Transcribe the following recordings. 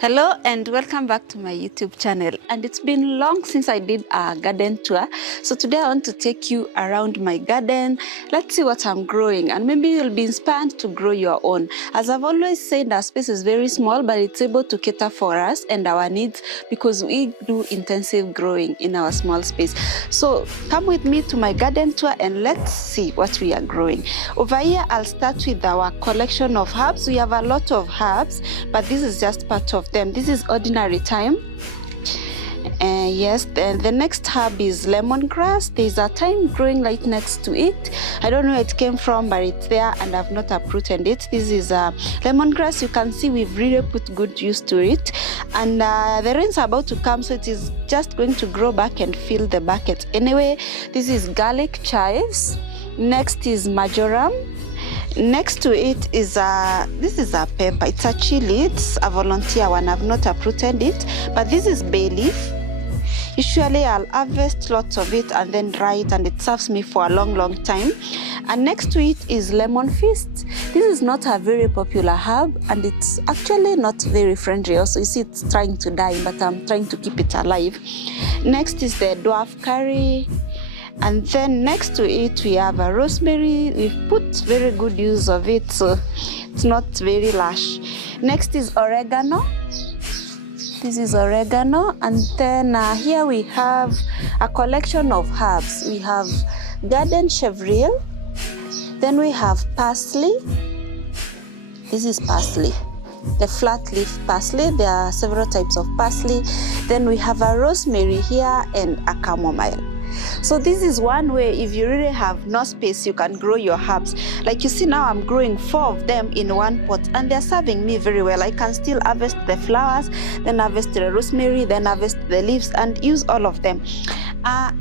Hello and welcome back to my YouTube channel. And it's been long since I did a garden tour. So today I want to take you around my garden. Let's see what I'm growing and maybe you'll be inspired to grow your own. As I've always said, our space is very small, but it's able to cater for us and our needs because we do intensive growing in our small space. So come with me to my garden tour and let's see what we are growing. Over here, I'll start with our collection of herbs. We have a lot of herbs, but this is just part of them. This is ordinary thyme. Yes, then the next herb is lemongrass. There's a thyme growing right next to it. I don't know where it came from, but it's there and I've not uprooted it. This is lemongrass. You can see we've really put good use to it, and the rains are about to come, so it is just going to grow back and fill the bucket. Anyway, this is garlic chives. Next is marjoram. Next to it is this is a pepper. It's a chili. It's a volunteer one. I've not uprooted it, but this is bay leaf. Usually I'll harvest lots of it and then dry it, and it serves me for a long time. And next to it is lemon feast. This is not a very popular herb and it's actually not very friendly. Also, you see it's trying to die, but I'm trying to keep it alive. Next is the dwarf curry. And then next to it we have a rosemary. We've put very good use of it, so it's not very lush. Next is oregano. This is oregano. And then here we have a collection of herbs. We have garden chevril. Then we have parsley. This is parsley, the flat leaf parsley. There are several types of parsley. Then we have a rosemary here and a chamomile. So this is one way, if you really have no space, you can grow your herbs. Like you see now, I'm growing 4 of them in one pot and they're serving me very well. I can still harvest the flowers, then harvest the rosemary, then harvest the leaves and use all of them.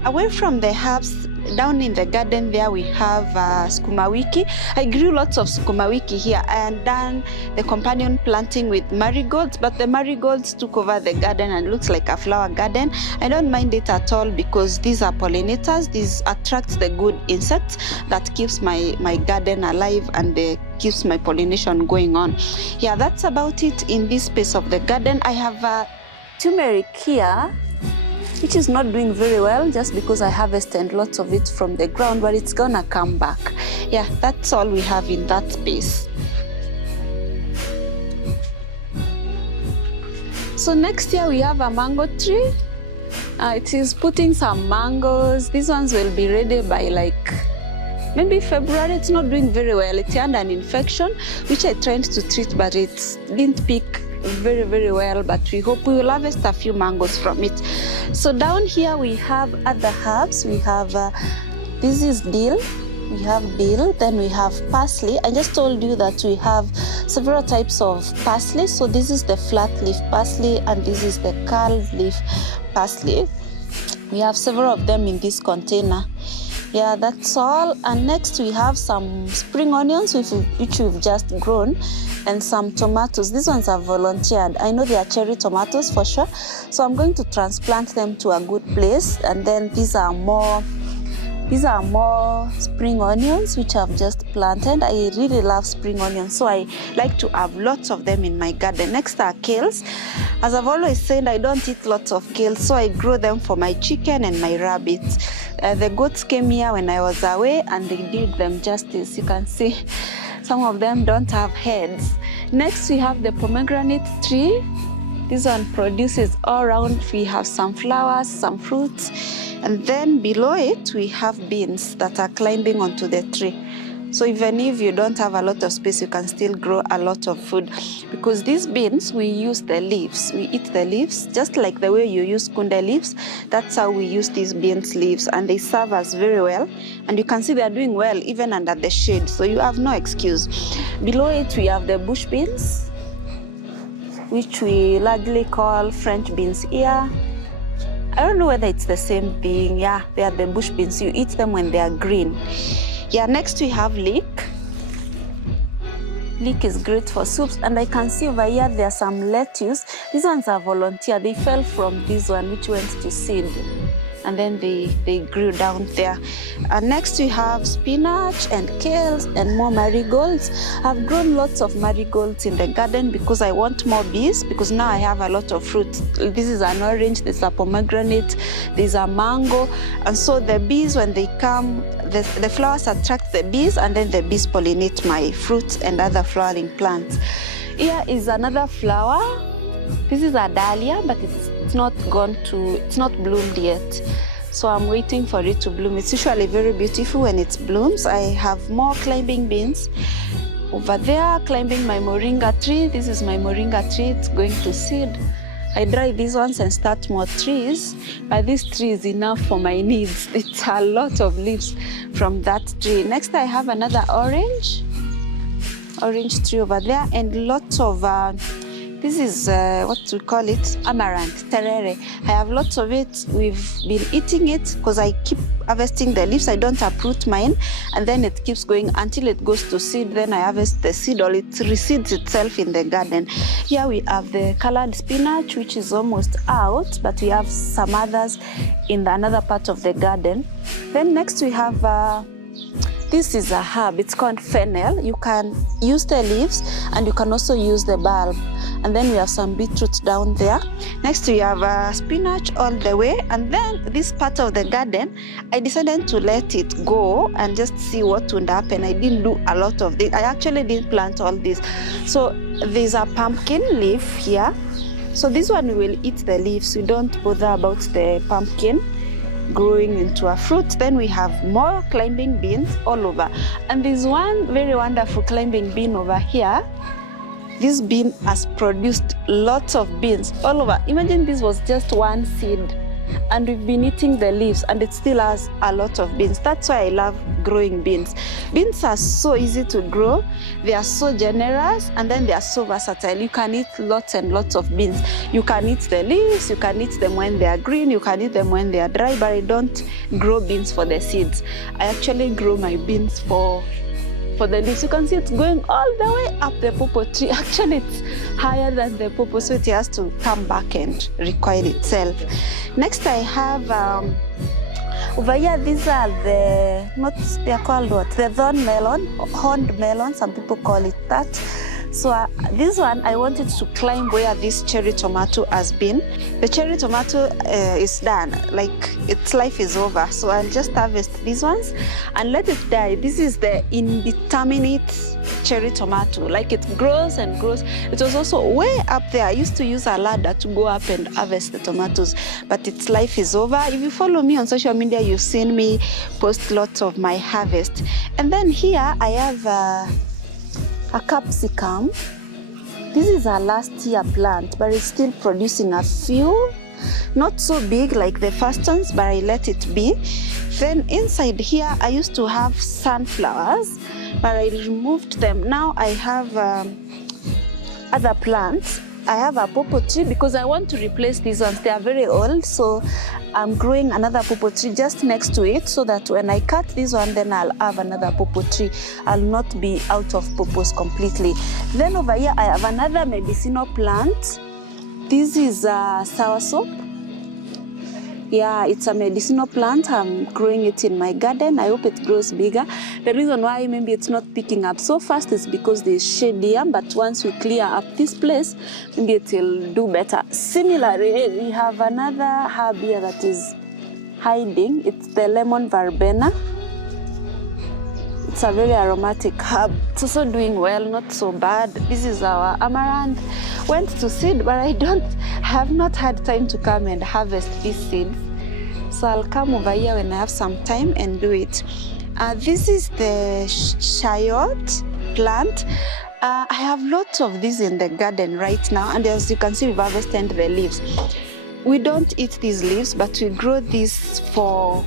Away from the herbs, down in the garden there we have sukuma wiki. I grew lots of sukuma wiki here and done the companion planting with marigolds, but the marigolds took over the garden and looks like a flower garden. I don't mind it at all because these are pollinators. These attract the good insects that keeps my garden alive and keeps my pollination going on. Yeah, that's about it in this space of the garden. I have turmeric here, which is not doing very well just because I harvested lots of it from the ground, but it's gonna come back. Yeah, that's all we have in that space. So next year we have a mango tree. It is putting some mangoes. These ones will be ready by like maybe February. It's not doing very well. It had an infection, which I tried to treat, but it didn't pick very well, but we hope we will harvest a few mangoes from it. So down here we have other herbs. We have this is dill. We have dill. Then we have parsley. I just told you that we have several types of parsley. So this is the flat leaf parsley and this is the curled leaf parsley. We have several of them in this container. Yeah, that's all. And next we have some spring onions which we've just grown, and some tomatoes. These ones are volunteered. I know they are cherry tomatoes for sure, so I'm going to transplant them to a good place. And then these are more spring onions which I've just planted. I really love spring onions, so I like to have lots of them in my garden. Next are kales. As I've always said, I don't eat lots of kales, so I grow them for my chicken and my rabbits. The goats came here when I was away and they did them justice. You can see some of them don't have heads. Next we have the pomegranate tree. This one produces all around. We have some flowers, some fruits, and then below it we have beans that are climbing onto the tree. So even if you don't have a lot of space, you can still grow a lot of food, because these beans, we use the leaves. We eat the leaves just like the way you use kunde leaves. That's how we use these beans leaves, and they serve us very well. And you can see they are doing well even under the shade, so you have no excuse. Below it we have the bush beans, which we largely call French beans here. I don't know whether it's the same thing. Yeah, they are the bush beans. You eat them when they are green. Yeah, next we have leek. Leek is great for soups, and I can see over here there are some lettuce. These ones are volunteer. They fell from this one which went to seed. and then they grew down there. And next we have spinach and kales and more marigolds. I've grown lots of marigolds in the garden because I want more bees, because now I have a lot of fruit. This is an orange, this is a pomegranate, there's a mango, and so the bees, when they come, the flowers attract the bees, and then the bees pollinate my fruits and other flowering plants. Here is another flower. This is a dahlia, but it's not bloomed yet. So I'm waiting for it to bloom. It's usually very beautiful when it blooms. I have more climbing beans. Over there, climbing my moringa tree. This is my moringa tree, it's going to seed. I dry these ones and start more trees, but this tree is enough for my needs. It's a lot of leaves from that tree. Next, I have another orange tree over there, and lots of this is what we call it, amaranth, terere. I have lots of it. We've been eating it because I keep harvesting the leaves. I don't uproot mine, and then it keeps going until it goes to seed. Then I harvest the seed, or it reseeds itself in the garden. Here we have the colored spinach, which is almost out, but we have some others in another part of the garden. Then next we have this is a herb, it's called fennel. You can use the leaves and you can also use the bulb. And then we have some beetroot down there. Next we have spinach all the way. And then this part of the garden, I decided to let it go and just see what would happen. I didn't do a lot of this. I actually didn't plant all this. So there's a pumpkin leaf here. So this one we will eat the leaves. We don't bother about the pumpkin growing into a fruit. Then we have more climbing beans all over. And there's one very wonderful climbing bean over here. This bean has produced lots of beans all over. Imagine this was just one seed, and we've been eating the leaves, and it still has a lot of beans. That's why I love growing beans. Beans are so easy to grow, they are so generous, and then they are so versatile. You can eat lots and lots of beans. You can eat the leaves, you can eat them when they are green, you can eat them when they are dry, but I don't grow beans for the seeds. I actually grow my beans for the leaves. You can see it's going all the way up the popo tree. Actually, it's higher than the popo, so it has to come back and recoil itself. Next, I have over here, these are they're called what? The thorn melon, horned melon, some people call it that. So this one, I wanted to climb where this cherry tomato has been. The cherry tomato is done, like its life is over. So I'll just harvest these ones and let it die. This is the indeterminate cherry tomato, like it grows and grows. It was also way up there. I used to use a ladder to go up and harvest the tomatoes, but its life is over. If you follow me on social media, you've seen me post lots of my harvest. And then here I have a capsicum. This is a last year plant, but it's still producing a few. Not so big like the first ones, but I let it be. Then inside here, I used to have sunflowers, but I removed them. Now I have other plants. I have a popo tree because I want to replace these ones. They are very old, so I'm growing another popo tree just next to it, so that when I cut this one, then I'll have another popo tree. I'll not be out of popos completely. Then over here, I have another medicinal plant. This is soursop. Yeah, it's a medicinal plant. I'm growing it in my garden. I hope it grows bigger. The reason why maybe it's not picking up so fast is because there's shade here, but once we clear up this place, maybe it will do better. Similarly, we have another herb here that is hiding. It's the lemon verbena. It's a very aromatic herb. It's also doing well, not so bad. This is our amaranth. Went to seed, but I have not had time to come and harvest these seeds. So I'll come over here when I have some time and do it. This is the shallot plant. I have lots of these in the garden right now, and as you can see, we've harvested the leaves. We don't eat these leaves, but we grow these for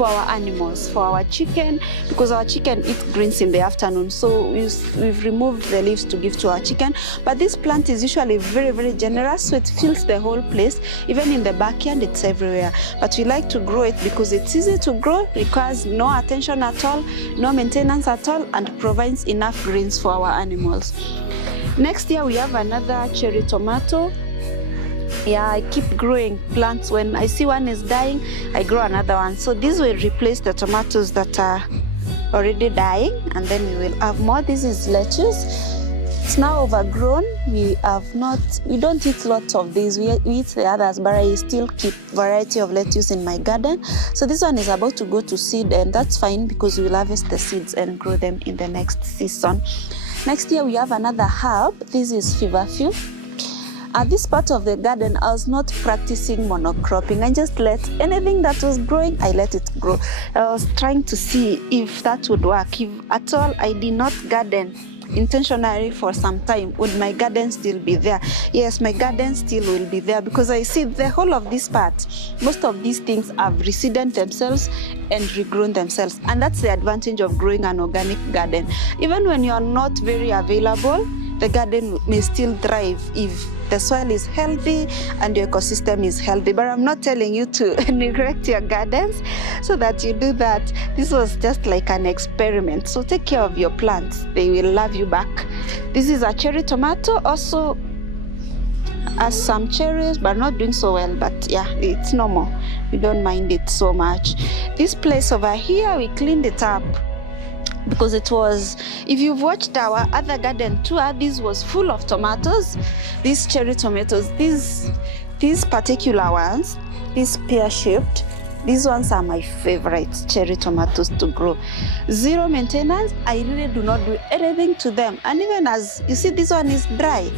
our animals, for our chicken, because our chicken eat greens in the afternoon. So we've removed the leaves to give to our chicken. But this plant is usually very, very generous, so it fills the whole place. Even in the backyard, it's everywhere. But we like to grow it because it's easy to grow, requires no attention at all, no maintenance at all, and provides enough greens for our animals. Next year, we have another cherry tomato. Yeah, I keep growing plants. When I see one is dying, I grow another one. So this will replace the tomatoes that are already dying, and then we will have more. This is lettuce. It's now overgrown. We don't eat lots of these. We eat the others, but I still keep variety of lettuce in my garden. So this one is about to go to seed, and that's fine because we will harvest the seeds and grow them in the next season. Next year we have another herb. This is feverfew. At this part of the garden, I was not practicing monocropping. I just let anything that was growing, I let it grow. I was trying to see if that would work. If at all I did not garden intentionally for some time, would my garden still be there? Yes, my garden still will be there, because I see the whole of this part, most of these things have reseeded themselves and regrown themselves, and that's the advantage of growing an organic garden. Even when you are not very available, the garden may still thrive if the soil is healthy and your ecosystem is healthy. But I'm not telling you to neglect your gardens so that you do that. This was just like an experiment. So take care of your plants. They will love you back. This is a cherry tomato, also has some cherries, but not doing so well. But yeah, it's normal. We don't mind it so much. This place over here, we cleaned it up, because it was, if you've watched our other garden tour, this was full of tomatoes, these cherry tomatoes, these particular ones, these pear-shaped, these ones are my favorite cherry tomatoes to grow. Zero maintenance. I really do not do anything to them, and even as you see, this one is dry,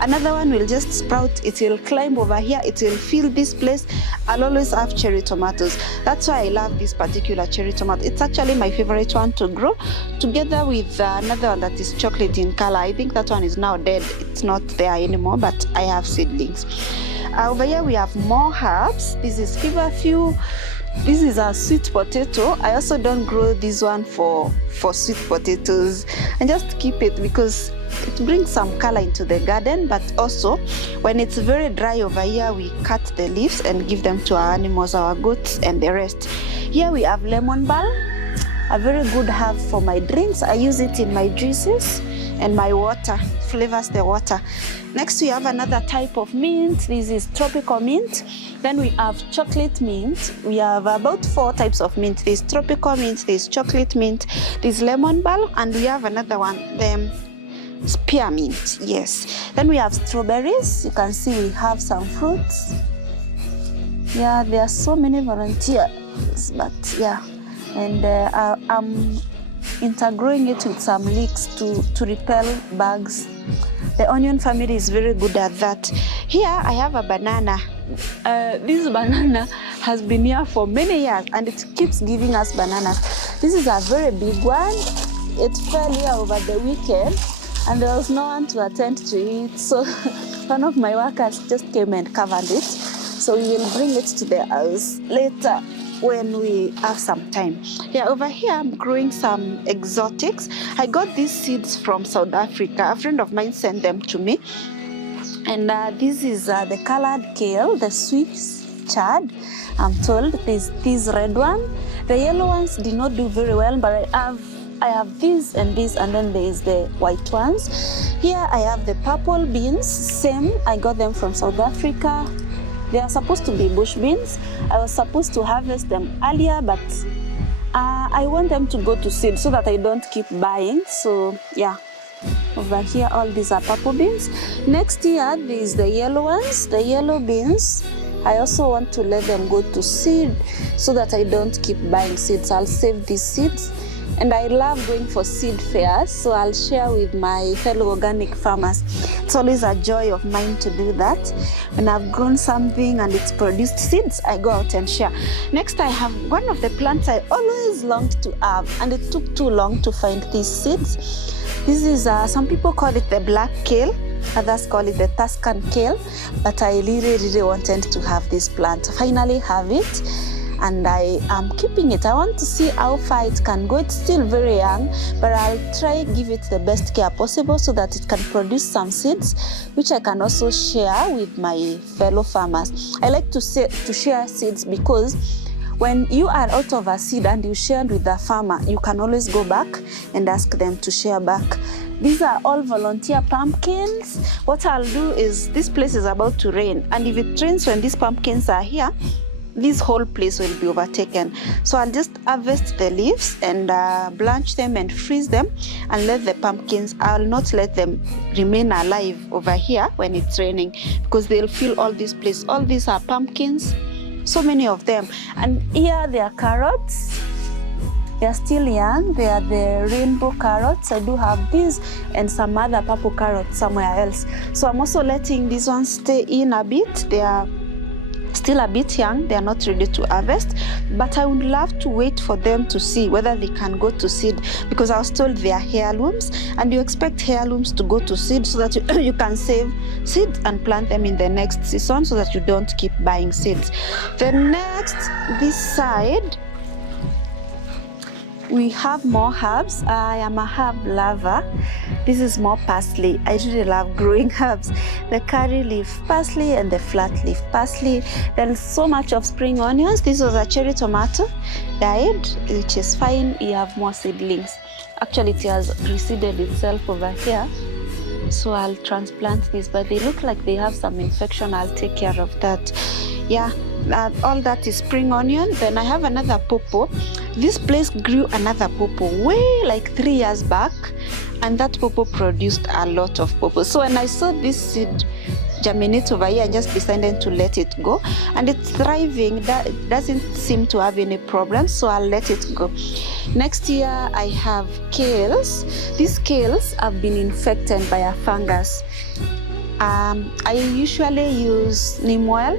another one will just sprout. It will climb over here, it will fill this place. I'll always have cherry tomatoes. That's why I love this particular cherry tomato. It's actually my favorite one to grow, together with another one that is chocolate in color. I think that one is now dead. It's not there anymore, but I have seedlings. Over here we have more herbs. This is feverfew. This is a sweet potato. I also don't grow this one for sweet potatoes. I just keep it because it brings some color into the garden, but also when it's very dry over here, we cut the leaves and give them to our animals, our goats and the rest. Here we have lemon balm, a very good herb for my drinks. I use it in my juices and my water, flavors the water. Next we have another type of mint. This is tropical mint. Then we have chocolate mint. We have about 4 types of mint. There's tropical mint, there's chocolate mint, there's lemon balm, and we have another one, the spearmint. Yes. Then we have strawberries. You can see we have some fruits. Yeah, there are so many volunteers, but yeah. And I'm intergrowing it with some leeks to repel bugs. The onion family is very good at that. Here I have a banana. This banana has been here for many years and it keeps giving us bananas. This is a very big one. It fell here over the weekend and there was no one to attend to it. So one of my workers just came and covered it. So we will bring it to the house later when we have some time. Yeah, over here I'm growing some exotics. I got these seeds from South Africa. A friend of mine sent them to me. And this is the colored kale, the Swiss chard, I'm told. There's this red one. The yellow ones did not do very well, but I have these and this, and then there is the white ones. Here I have the purple beans, same. I got them from South Africa. They are supposed to be bush beans. I was supposed to harvest them earlier, but I want them to go to seed so that I don't keep buying. So yeah, over here all these are purple beans. Next here there is the yellow ones, the yellow beans. I also want to let them go to seed so that I don't keep buying seeds. I'll save these seeds. And I love going for seed fairs, so I'll share with my fellow organic farmers. It's always a joy of mine to do that. When I've grown something and it's produced seeds, I go out and share. Next, I have one of the plants I always longed to have, and it took too long to find these seeds. This is, some people call it the black kale, others call it the Tuscan kale, but I really wanted to have this plant. I finally have it. And I am keeping it. I want to see how far it can go. It's still very young, but I'll try give it the best care possible so that it can produce some seeds, which I can also share with my fellow farmers. I like to share seeds because when you are out of a seed and you shared with the farmer, you can always go back and ask them to share back. These are all volunteer pumpkins. What I'll do is, this place is about to rain, and if it rains when these pumpkins are here, this whole place will be overtaken. So I'll just harvest the leaves and blanch them and freeze them and let the pumpkins, I'll not let them remain alive over here when it's raining, because they'll fill all this place. All these are pumpkins, so many of them. And here they are carrots. They are still young. They are the rainbow carrots. I do have these and some other purple carrots somewhere else. So I'm also letting these ones stay in a bit. They are still a bit young. They are not ready to harvest, but I would love to wait for them to see whether they can go to seed, because I was told they are heirlooms, and you expect heirlooms to go to seed so that you can save seeds and plant them in the next season, so that you don't keep buying seeds. The next, this side, we have more herbs. I am a herb lover. This is more parsley. I really love growing herbs. The curry leaf parsley and the flat leaf parsley. There's so much of spring onions. This was a cherry tomato, died, which is fine. You have more seedlings. Actually, it has reseeded itself over here. So I'll transplant this, but they look like they have some infection. I'll take care of that. Yeah, all that is spring onion. Then I have another pawpaw. This place grew another pawpaw way like 3 years back, and that pawpaw produced a lot of pawpaw. So when I saw this seed germinate over here, I just decided to let it go, and it's thriving. That doesn't seem to have any problems, so I'll let it go. Next year I have kales. These kales have been infected by a fungus. I usually use neem oil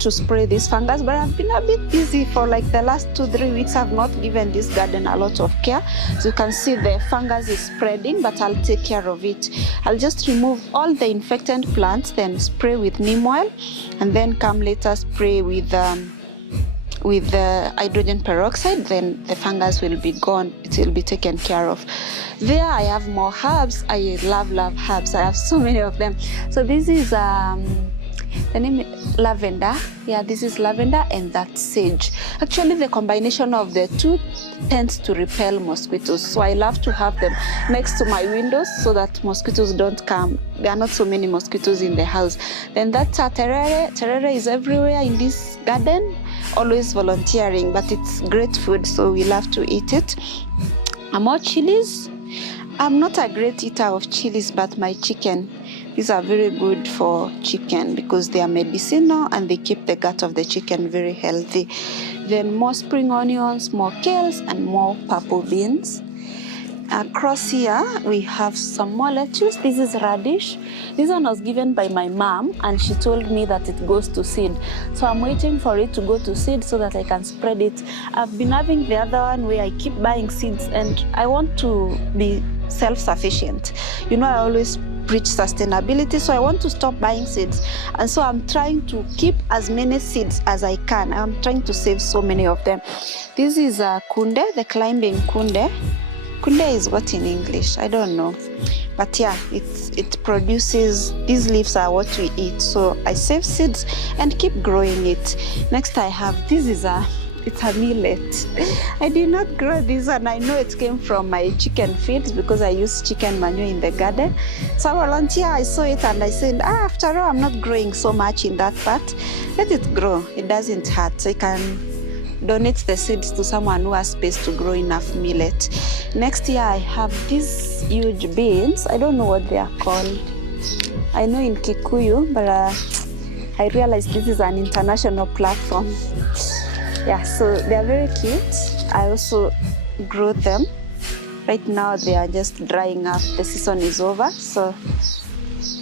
to spray this fungus, but I've been a bit busy for like the last 2-3 weeks. I've not given this garden a lot of care. So you can see the fungus is spreading, but I'll take care of it. I'll just remove all the infected plants, then spray with neem oil, and then come later spray with the hydrogen peroxide. Then the fungus will be gone. It will be taken care of. There I have more herbs. I love herbs. I have so many of them. So this is the name is lavender. Yeah, this is lavender, and that's sage. Actually, the combination of the two tends to repel mosquitoes. So I love to have them next to my windows so that mosquitoes don't come. There are not so many mosquitoes in the house. Then that's terere. Terere is everywhere in this garden, always volunteering, but it's great food, so we love to eat it. More chilies. I'm not a great eater of chilies, but my chicken, these are very good for chicken because they are medicinal and they keep the gut of the chicken very healthy. Then more spring onions, more kales, and more purple beans. Across here, we have some more lettuce. This is radish. This one was given by my mom, and she told me that it goes to seed. So I'm waiting for it to go to seed so that I can spread it. I've been having the other one where I keep buying seeds, and I want to be self-sufficient. You know, I always preach sustainability, so I want to stop buying seeds. And so I'm trying to keep as many seeds as I can. I'm trying to save so many of them. This is kunde, the climbing kunde. Kunde is what in English? I don't know. But yeah, it produces, these leaves are what we eat. So I save seeds and keep growing it. Next I have, it's a millet. I did not grow this one. I know it came from my chicken feeds because I use chicken manure in the garden. So a volunteer, I saw it and I said, after all, I'm not growing so much in that part. Let it grow. It doesn't hurt. So I can donate the seeds to someone who has space to grow enough millet. Next year I have these huge beans. I don't know what they are called. I know in Kikuyu, but I realized this is an international platform. Yeah, so they are very cute. I also grow them. Right now they are just drying up. The season is over, so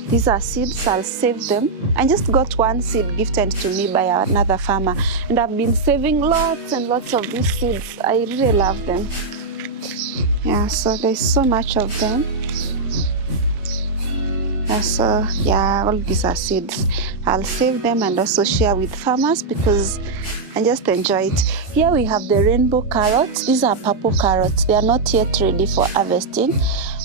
these are seeds. I'll save them. I just got one seed gifted to me by another farmer, and I've been saving lots and lots of these seeds. I really love them. Yeah, so there's so much of them. So yeah, all these are seeds. I'll save them and also share with farmers because I just enjoy it. Here we have the rainbow carrots. These are purple carrots. They are not yet ready for harvesting,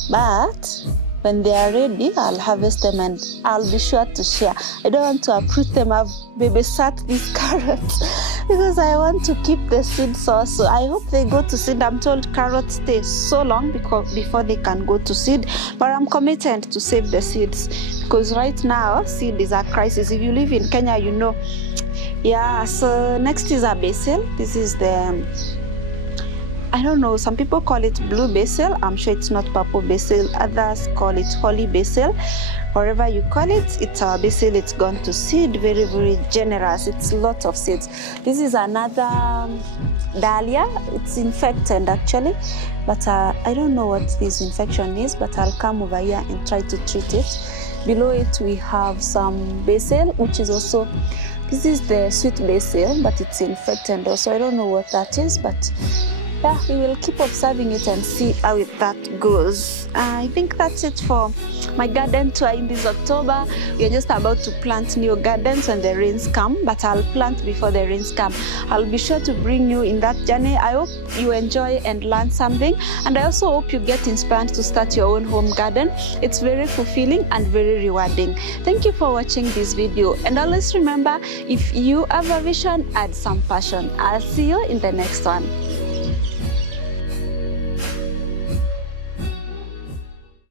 but When they are ready, I'll harvest them and I'll be sure to share. I don't want to uproot them. I've babysat these carrots because I want to keep the seeds also. I hope they go to seed. I'm told carrots stay so long before they can go to seed, but I'm committed to save the seeds because right now seed is a crisis. If you live in Kenya, you know. Yeah, so next is a basil. This is the, I don't know, some people call it blue basil. I'm sure it's not purple basil. Others call it holy basil. Whatever you call it, it's our basil. It's gone to seed. Very, very generous. It's lots of seeds. This is another dahlia. It's infected actually, but I don't know what this infection is, but I'll come over here and try to treat it. Below it we have some basil, which is also, this is the sweet basil, but it's infected also. I don't know what that is, but yeah, we will keep observing it and see how that goes. I think that's it for my garden tour in this October. We are just about to plant new gardens when the rains come, but I'll plant before the rains come. I'll be sure to bring you in that journey. I hope you enjoy and learn something, and I also hope you get inspired to start your own home garden. It's very fulfilling and very rewarding. Thank you for watching this video, and always remember, if you have a vision, add some passion. I'll see you in the next one.